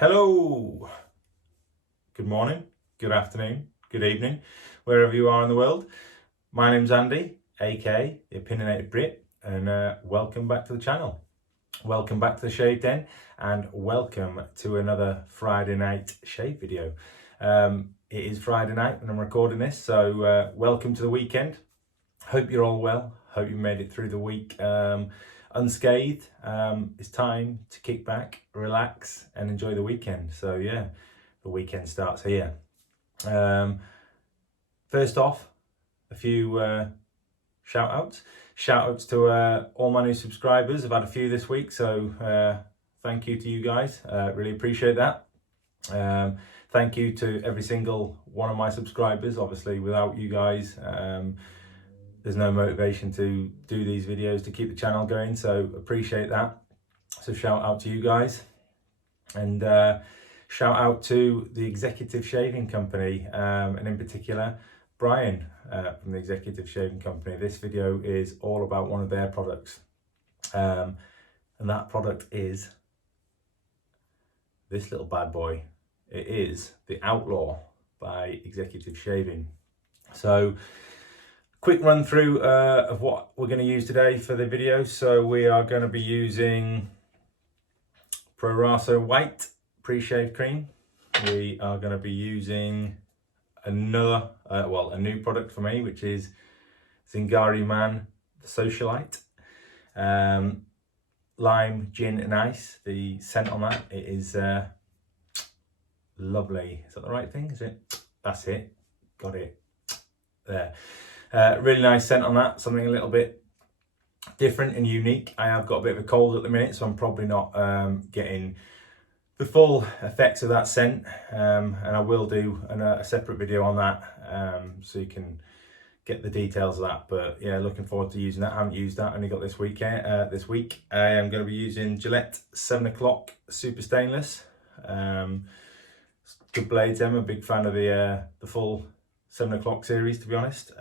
Hello, good morning, good afternoon, good evening, wherever you are in the world. My name's Andy, aka the Opinionated Brit, and welcome back to the channel. Welcome back to the Shave Den, and welcome to another Friday night shave video. It is Friday night when I'm recording this, so welcome to the weekend. Hope you're all well, hope you made it through the week unscathed. It's time to kick back, relax and enjoy the weekend. So yeah, the weekend starts here. First off, a few shout outs to all my new subscribers. I've had a few this week, so thank you to you guys, really appreciate that. Thank you to every single one of my subscribers. Obviously without you guys, there's no motivation to do these videos to keep the channel going, so appreciate that. So shout out to you guys, and shout out to the Executive Shaving Company, and in particular Brian from the Executive Shaving Company. This video is all about one of their products, and that product is this little bad boy. It is the Outlaw by Executive Shaving. So quick run through of what we're going to use today for the video. So we are going to be using Proraso White Pre-Shave Cream. We are going to be using another, a new product for me, which is Zingari Man, the Socialite. Lime, gin and ice. The scent on that, it is lovely. Is that the right thing? Is it? That's it. Got it. There. Really nice scent on that, something a little bit different and unique. I have got a bit of a cold at the minute, so I'm probably not getting the full effects of that scent, and I will do a separate video on that, so you can get the details of that. But yeah, looking forward to using that. I haven't used that, only got this week. This week I am going to be using Gillette 7 o'clock Super Stainless. Good blades. I'm a big fan of the full 7 o'clock series, to be honest.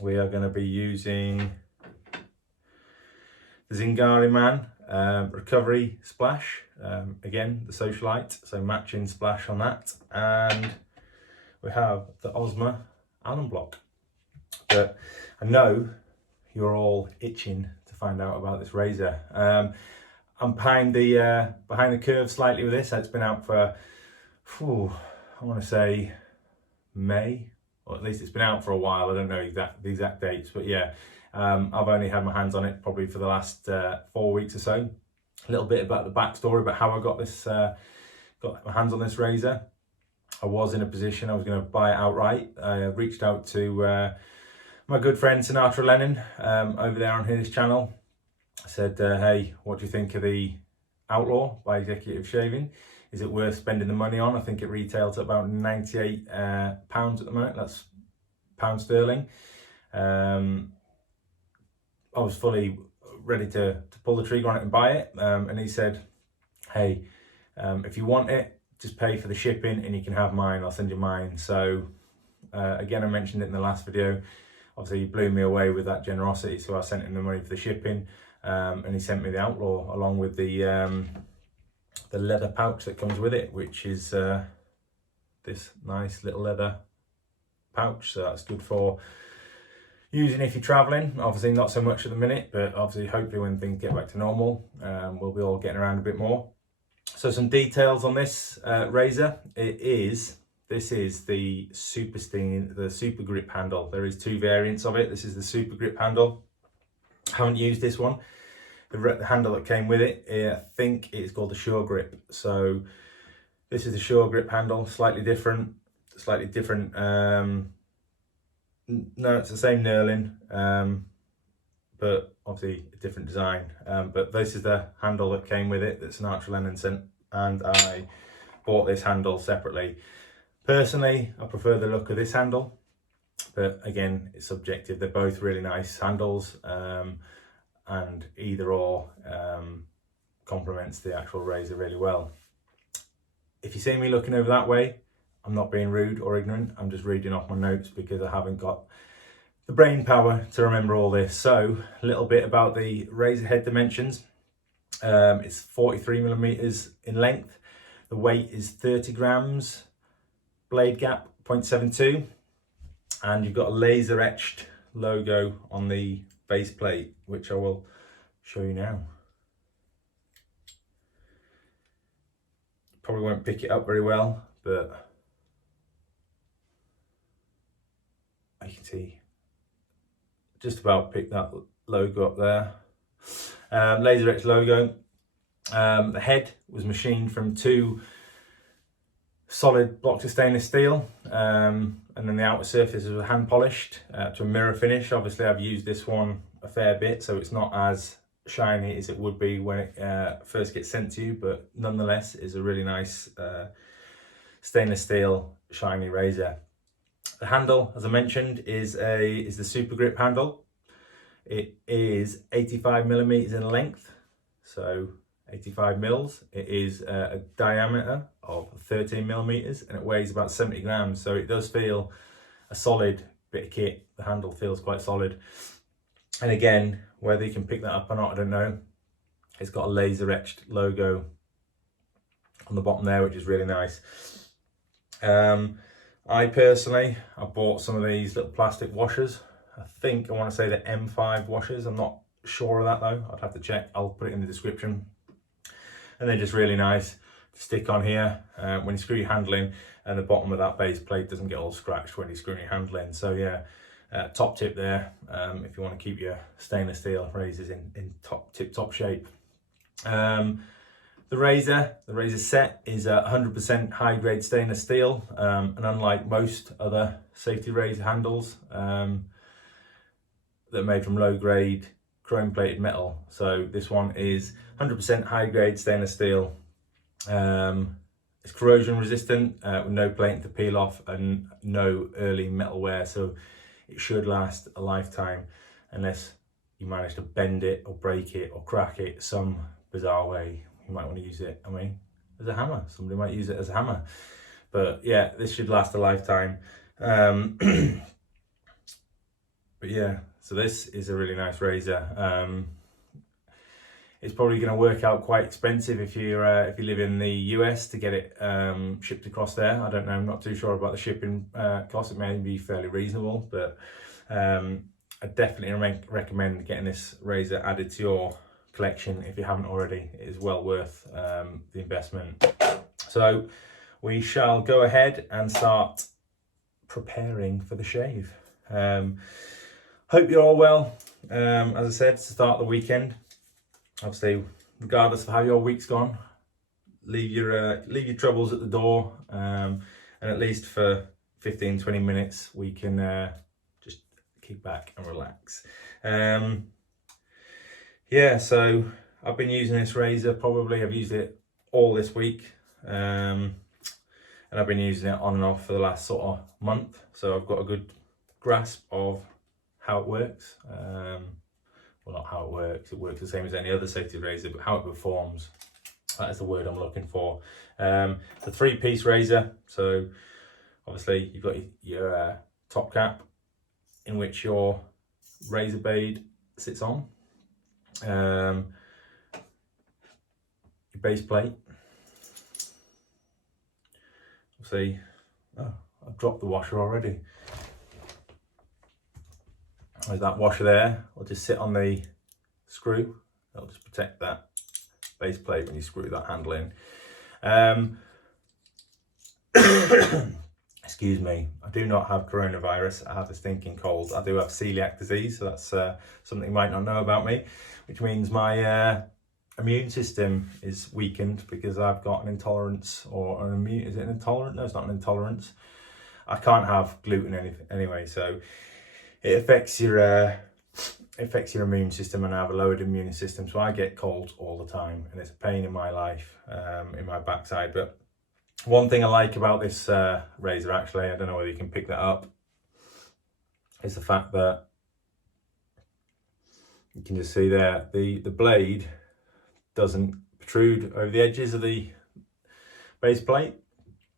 We are going to be using the Zingari Man Recovery Splash, again the Socialite, so matching splash on that, and we have the Osma Allen Block. But I know you're all itching to find out about this razor. I'm behind the curve slightly with this. It's been out for, I want to say May, or at least it's been out for a while. I don't know the exact dates, but yeah, I've only had my hands on it probably for the last 4 weeks or so. A little bit about the backstory about how I got this, got my hands on this razor. I was in a position I was going to buy it outright. I reached out to my good friend Sinatra Lennon over there on his channel. I said, hey, what do you think of the Outlaw by Executive Shaving? Is it worth spending the money on? I think it retails at about £98 at the moment. That's pound sterling. I was fully ready to pull the trigger on it and buy it. And he said, hey, if you want it, just pay for the shipping and you can have mine. I'll send you mine. So again, I mentioned it in the last video. Obviously, he blew me away with that generosity. So I sent him the money for the shipping, and he sent me the Outlaw along with the leather pouch that comes with it, which is this nice little leather pouch. So that's good for using if you're traveling. Obviously not so much at the minute, but obviously hopefully when things get back to normal, we'll be all getting around a bit more. So some details on this razor. This is the Super Grip handle. There is 2 variants of it. This is the Super Grip handle. I haven't used this one. The handle that came with it, I think it's called the Sure Grip. So this is the Sure Grip handle, slightly different. No, it's the same knurling, but obviously a different design. But this is the handle that came with it that Sinatra Lennon sent, and I bought this handle separately. Personally, I prefer the look of this handle, but again, it's subjective. They're both really nice handles. And either or complements the actual razor really well. If you see me looking over that way, I'm not being rude or ignorant. I'm just reading off my notes because I haven't got the brain power to remember all this. So a little bit about the razor head dimensions. It's 43 millimeters in length. The weight is 30 grams. Blade gap 0.72, and you've got a laser etched logo on the base plate, which I will show you now. Probably won't pick it up very well, but you can see just about pick that logo up there. Laser etched logo. The head was machined from 2 solid blocks of stainless steel, and then the outer surface was hand polished to a mirror finish. Obviously I've used this one a fair bit, so it's not as shiny as it would be when it first gets sent to you, but nonetheless is a really nice stainless steel shiny razor. The handle, as I mentioned, is the super grip handle. It is 85 millimeters in length, so 85 mils. It is a diameter of 13 millimeters, and it weighs about 70 grams. So it does feel a solid bit of kit. The handle feels quite solid. And again, whether you can pick that up or not, I don't know. It's got a laser etched logo on the bottom there, which is really nice. I personally bought some of these little plastic washers. I think I want to say the M5 washers. I'm not sure of that though. I'd have to check. I'll put it in the description. And they're just really nice to stick on here when you screw your handle in, and the bottom of that base plate doesn't get all scratched when you're screwing your handle in. So yeah, top tip there if you want to keep your stainless steel razors in tip-top shape. The razor set is 100% high-grade stainless steel, and unlike most other safety razor handles that are made from low-grade chrome-plated metal, so this one is 100% high-grade stainless steel. It's corrosion resistant with no plating to peel off and no early metal wear, so it should last a lifetime unless you manage to bend it or break it or crack it some bizarre way. You might want to use it, I mean, as a hammer. Somebody might use it as a hammer. But yeah, this should last a lifetime. But yeah, so this is a really nice razor. It's probably going to work out quite expensive if you live in the US to get it shipped across there. I don't know, I'm not too sure about the shipping cost. It may be fairly reasonable, but I definitely recommend getting this razor added to your collection if you haven't already. It is well worth the investment. So we shall go ahead and start preparing for the shave. Hope you're all well. As I said, to start the weekend, obviously regardless of how your week's gone, leave your troubles at the door, and at least for 15-20 minutes we can just kick back and relax. Yeah, so I've been using this razor, I've used it all this week, and I've been using it on and off for the last sort of month, so I've got a good grasp of how it works. Well, not how it works the same as any other safety razor, but how it performs. That is the word I'm looking for. It's a 3-piece razor, so obviously you've got your top cap in which your razor blade sits on. Your base plate. See, oh, I've dropped the washer already. There's that washer there. I'll just sit on the screw. That'll just protect that base plate when you screw that handle in. Excuse me, I do not have coronavirus. I have a stinking cold. I do have celiac disease, so that's something you might not know about me, which means my immune system is weakened because I've got an intolerance, or an immune, is it an intolerance? No, it's not an intolerance. I can't have gluten anyway, so it affects your immune system, and I have a lowered immune system, so I get colds all the time, and it's a pain in my life, in my backside. But one thing I like about this razor, actually, I don't know whether you can pick that up, is the fact that you can just see there, the blade doesn't protrude over the edges of the base plate.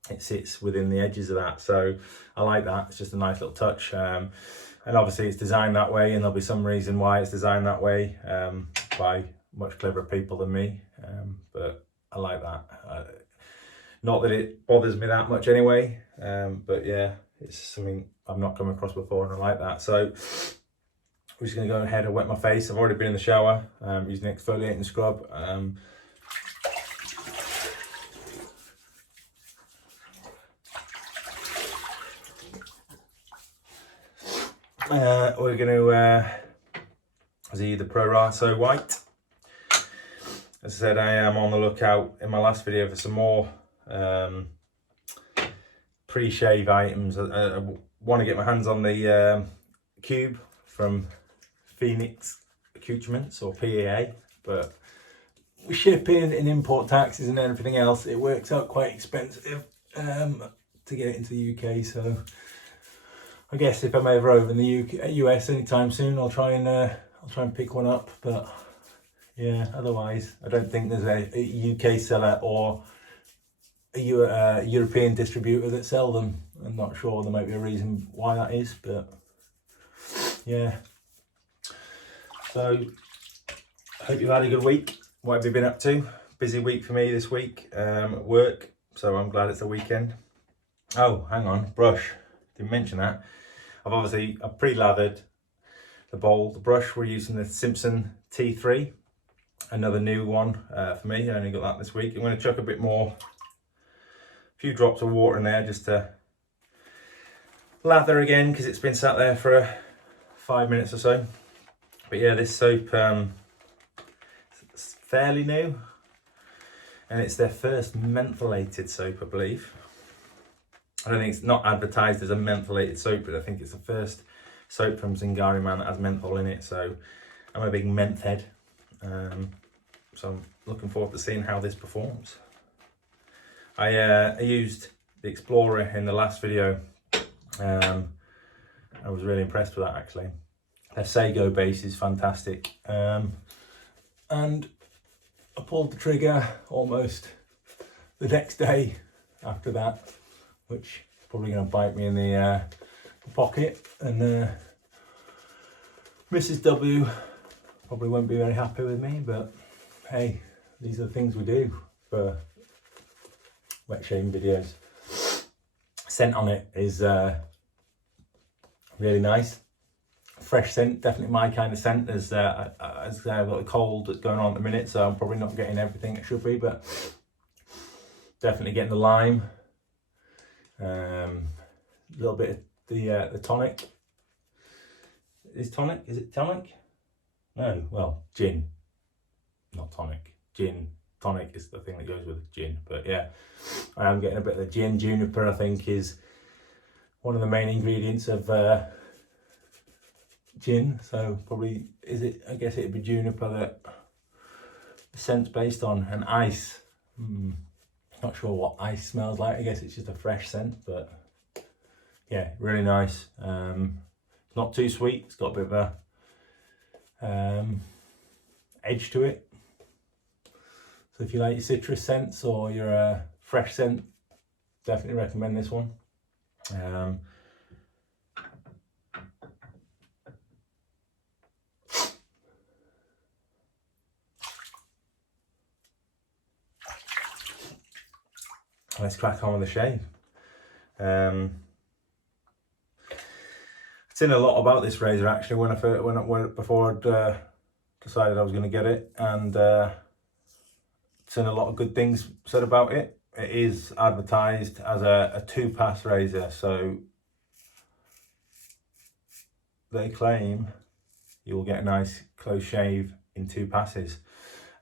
It sits within the edges of that, so I like that. It's just a nice little touch, and obviously it's designed that way, and there'll be some reason why it's designed that way by much cleverer people than me, but I like that. Not that it bothers me that much anyway, but yeah, it's something I've not come across before and I like that. So we're just going to go ahead and wet my face. I've already been in the shower using the exfoliating scrub. We're going to see the Proraso white. As I said, I am on the lookout in my last video for some more pre-shave items. I want to get my hands on the cube from Phoenix Accoutrements, or PAA, but with shipping and import taxes and everything else, it works out quite expensive to get it into the UK. So I guess if I'm ever over in the US anytime soon, I'll try and pick one up. But yeah, otherwise I don't think there's a UK seller or a European distributor that sell them. I'm not sure, there might be a reason why that is, but yeah. So I hope you've had a good week. What have you been up to? Busy week for me this week at work, so I'm glad it's the weekend. Oh, hang on, brush. Didn't mention that. I've pre-lathered the bowl. The brush, we're using the Simpsons T3, another new one for me. I only got that this week. I'm going to chuck a bit more, a few drops of water in there just to lather again, because it's been sat there for 5 minutes or so. But yeah, this soap is fairly new, and it's their first mentholated soap, I believe. I don't think it's not advertised as a mentholated soap, but I think it's the first soap from Zingari man that has menthol in it. So I'm a big menth head, so I'm looking forward to seeing how this performs. I used the Explorer in the last video. I was really impressed with that, actually. Their Sago base is fantastic, and I pulled the trigger almost the next day after that, which is probably going to bite me in the pocket, and Mrs. W probably won't be very happy with me, but hey, these are the things we do for wet shaving videos. Scent on it is really nice. Fresh scent, definitely my kind of scent. As I've got a cold that's going on at the minute, so I'm probably not getting everything it should be, but definitely getting the lime, a little bit of the tonic. Is it tonic? No, well, gin, not tonic. Gin, tonic is the thing that goes with gin, but yeah, I am getting a bit of the gin. Juniper, I think, is one of the main ingredients of gin, so probably I guess it'd be juniper that the scent's based on. And ice, not sure what ice smells like. I guess it's just a fresh scent, but yeah, really nice. Not too sweet, it's got a bit of a edge to it. So if you like your citrus scents or your fresh scent, definitely recommend this one. Let's crack on with the shave. I've seen a lot about this razor, actually, before I'd decided I was going to get it, and seen a lot of good things said about it. It is advertised as a 2-pass razor, so they claim you will get a nice close shave in 2 passes,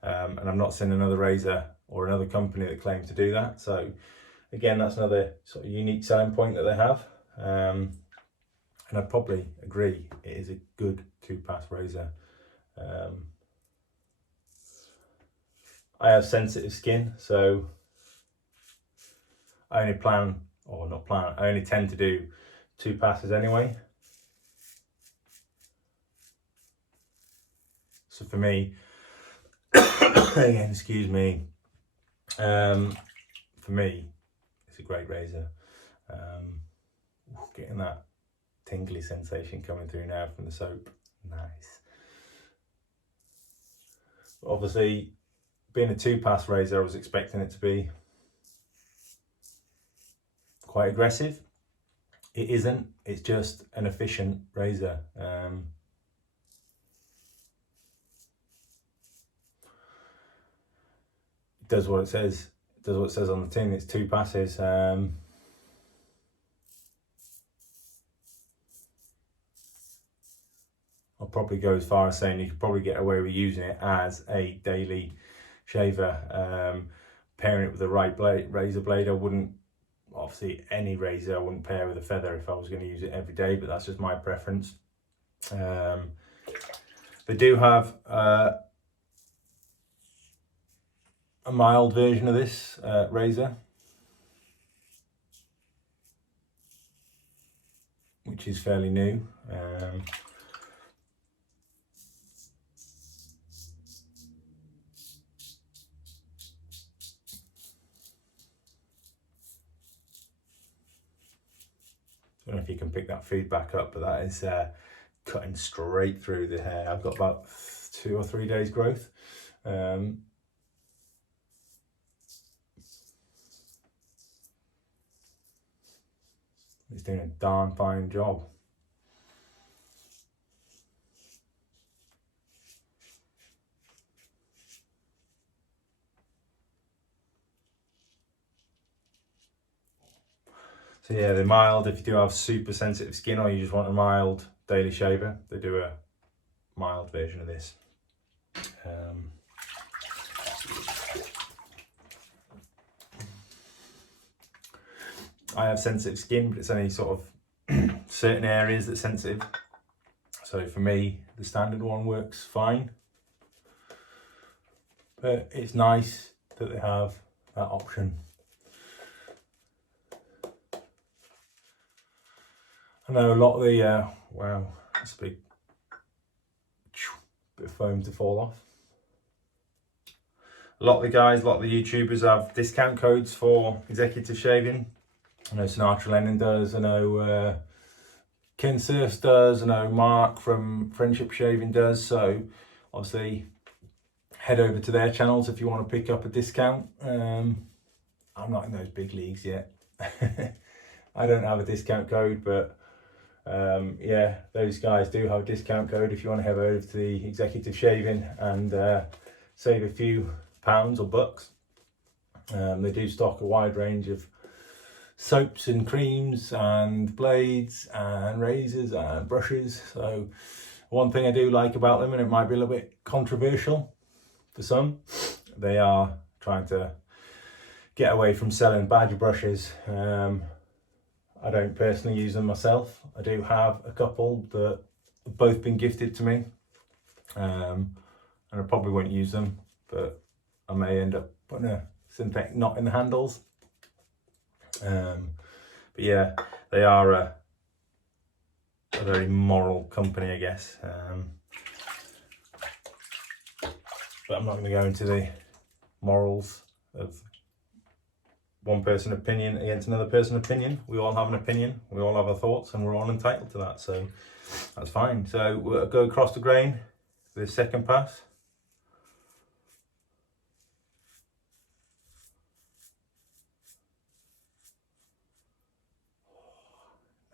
and I've not seen another razor or another company that claims to do that. So again, that's another sort of unique selling point that they have, and I'd probably agree it is a good 2-pass razor. I have sensitive skin, so I only I only tend to do 2 passes anyway. So for me, again, excuse me, for me, it's a great razor. Getting that tingly sensation coming through now from the soap, nice. Obviously, being a 2-pass razor, I was expecting it to be quite aggressive. It isn't, it's just an efficient razor. It does what it says. It does what it says on the tin. It's 2 passes. I'll probably go as far as saying you could probably get away with using it as a daily shaver. Pairing it with the right razor blade, I wouldn't, obviously any razor I wouldn't pair with a feather if I was going to use it every day, but that's just my preference. They do have a mild version of this razor, which is fairly new. I don't know if you can pick that feedback up, but that is cutting straight through the hair. I've got about 2 or 3 days growth. It's doing a darn fine job. So yeah, they're mild. If you do have super sensitive skin or you just want a mild daily shaver, they do a mild version of this. I have sensitive skin, but it's only sort of certain areas that's sensitive. So for me, the standard one works fine. But it's nice that they have that option. I know a lot of the, wow, that's a bit of foam to fall off. A lot of the guys, a lot of the YouTubers have discount codes for executive shaving. I know Sinatra Lennon does, I know Ken Surfs does, I know Mark from Friendship Shaving does. So obviously head over to their channels if you want to pick up a discount. I'm not in those big leagues yet. I don't have a discount code, but yeah, those guys do have a discount code if you want to head over to the executive shaving and save a few pounds or bucks. They do stock a wide range of soaps and creams and blades and razors and brushes. So one thing I do like about them, and it might be a little bit controversial for some, they are trying to get away from selling badger brushes. I don't personally use them myself. I do have a couple that have both been gifted to me, and I probably won't use them, but I may end up putting a synthetic knot in the handles. But yeah, they are a very moral company, I guess. But I'm not going to go into the morals of one person opinion against another person opinion. We all have an opinion, we all have our thoughts, and we're all entitled to that, so that's fine. So we'll go across the grain for the second pass.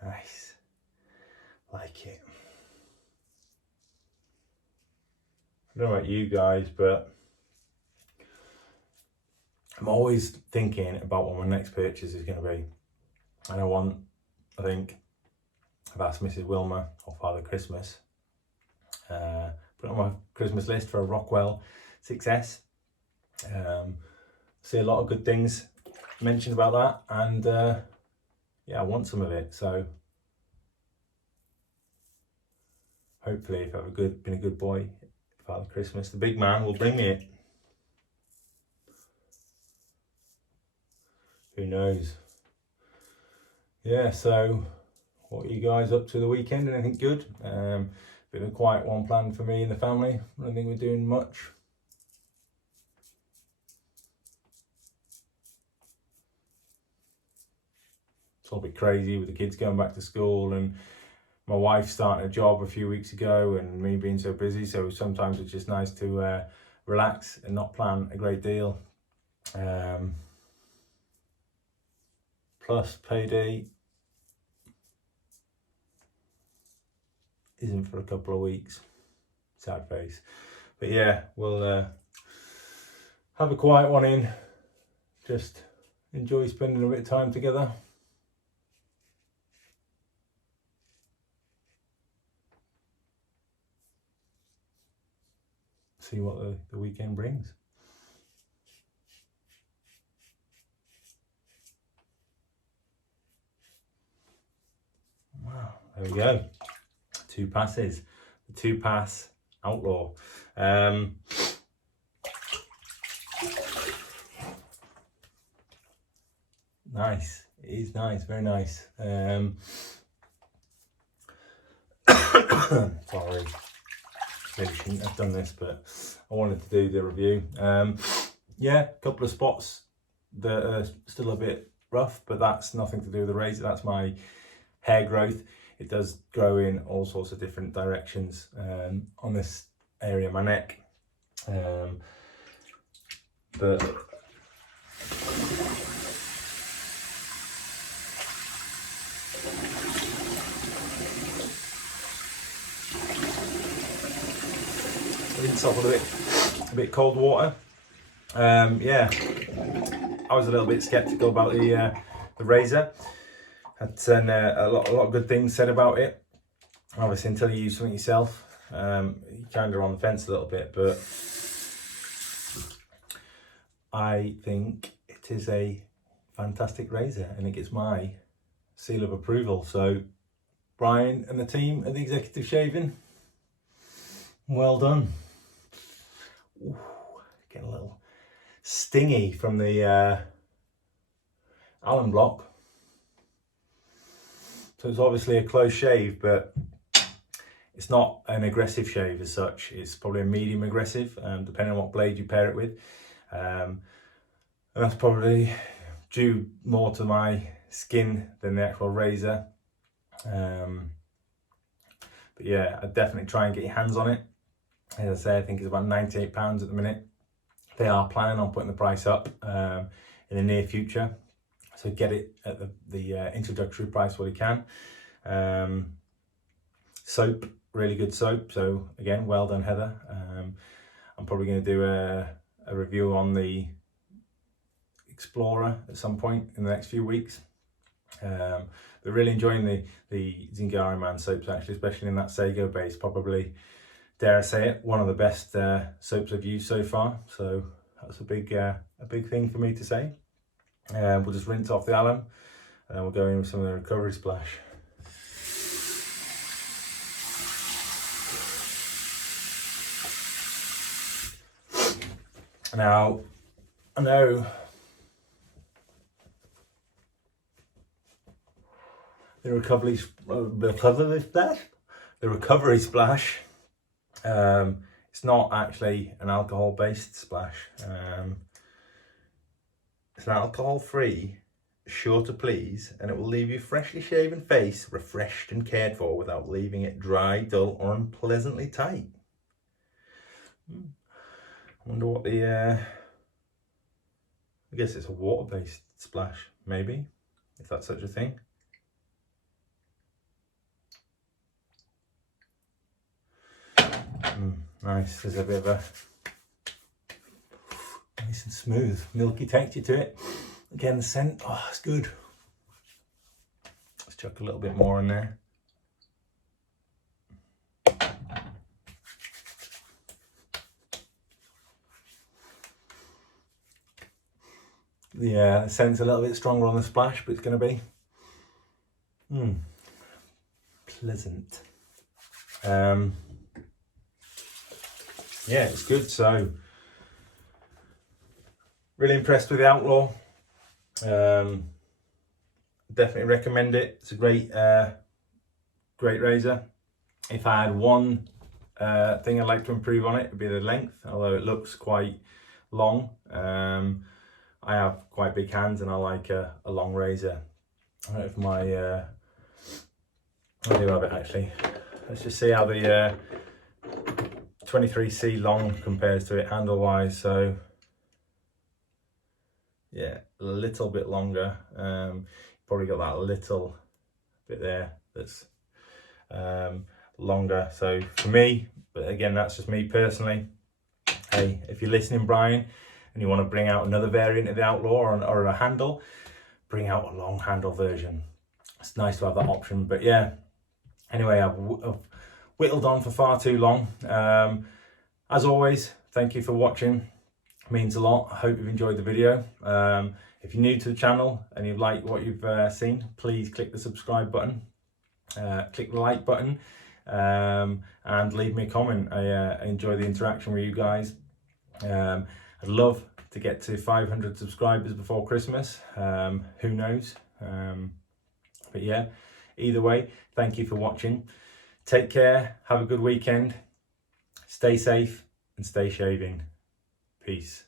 Nice, like it. I don't know about you guys, but I'm always thinking about what my next purchase is going to be. And I think I've asked Mrs. Wilmer or Father Christmas, put it on my Christmas list for a Rockwell 6S. See a lot of good things mentioned about that, and yeah, I want some of it. So hopefully, if I've been a good boy, Father Christmas, the big man, will bring me it. Who knows? Yeah, so what are you guys up to the weekend? Anything good? Bit of a quiet one planned for me and the family. I don't think we're doing much. It's all a bit crazy with the kids going back to school and my wife starting a job a few weeks ago and me being so busy. So sometimes it's just nice to relax and not plan a great deal. Plus payday isn't for a couple of weeks. Sad face. But yeah, we'll have a quiet one in. Just enjoy spending a bit of time together. See what the weekend brings. Wow, there we go. 2 passes. The 2 pass Outlaw. Nice. It is nice. Very nice. Sorry. Maybe shouldn't have done this, but I wanted to do the review. Yeah, a couple of spots that are still a bit rough, but that's nothing to do with the razor. That's my hair growth. It does grow in all sorts of different directions on this area of my neck. But rinse off with a bit cold water. Yeah, I was a little bit skeptical about the razor. I'd seen a lot of good things said about it. Obviously, until you use something yourself, you're kind of on the fence a little bit. But I think it is a fantastic razor, and it gets my seal of approval. So, Brian and the team at the Executive Shaving, well done. Ooh, getting a little stingy from the Allen block. So it's obviously a close shave, but it's not an aggressive shave as such. It's probably a medium aggressive, depending on what blade you pair it with. And that's probably due more to my skin than the actual razor. But yeah, I'd definitely try and get your hands on it. As I say, I think it's about £98 at the minute. They are planning on putting the price up in the near future. So get it at the introductory price while you can. Soap, really good soap. So again, well done, Heather. I'm probably going to do a review on the Explorer at some point in the next few weeks. They're really enjoying the Zingari Man soaps, actually, especially in that Sago base. Probably, dare I say it, one of the best soaps I've used so far. So that's a big thing for me to say. We'll just rinse off the alum, and then we'll go in with some of the recovery splash. Now, I know the recovery splash, it's not actually an alcohol-based splash. It's an alcohol-free, sure to please, and it will leave your freshly shaven face refreshed and cared for without leaving it dry, dull, or unpleasantly tight. I wonder what the, I guess it's a water-based splash, maybe, if that's such a thing. Nice, there's a bit of a nice and smooth, milky texture to it. Again, the scent, oh, it's good. Let's chuck a little bit more in there. The scent's a little bit stronger on the splash, but it's going to be pleasant. Yeah, it's good. So really impressed with the Outlaw. Definitely recommend it. It's a great razor. If I had one thing I'd like to improve on it, would be the length, although it looks quite long. I have quite big hands and I like a long razor. I don't know if my I do have it actually. Let's just see how the 23C long compares to it handle wise, so yeah, a little bit longer. Probably got that little bit there that's longer. So for me, but again, that's just me personally. Hey, if you're listening, Brian, and you want to bring out another variant of the Outlaw or a handle, bring out a long handle version. It's nice to have that option. But yeah, anyway, I've whittled on for far too long. As always, thank you for watching. It means a lot. I hope you've enjoyed the video. If you're new to the channel and you like what you've seen, please click the subscribe button, click the like button, and leave me a comment. I enjoy the interaction with you guys. I'd love to get to 500 subscribers before Christmas. Who knows? But yeah, either way, thank you for watching. Take care, have a good weekend, stay safe and stay shaving. Peace.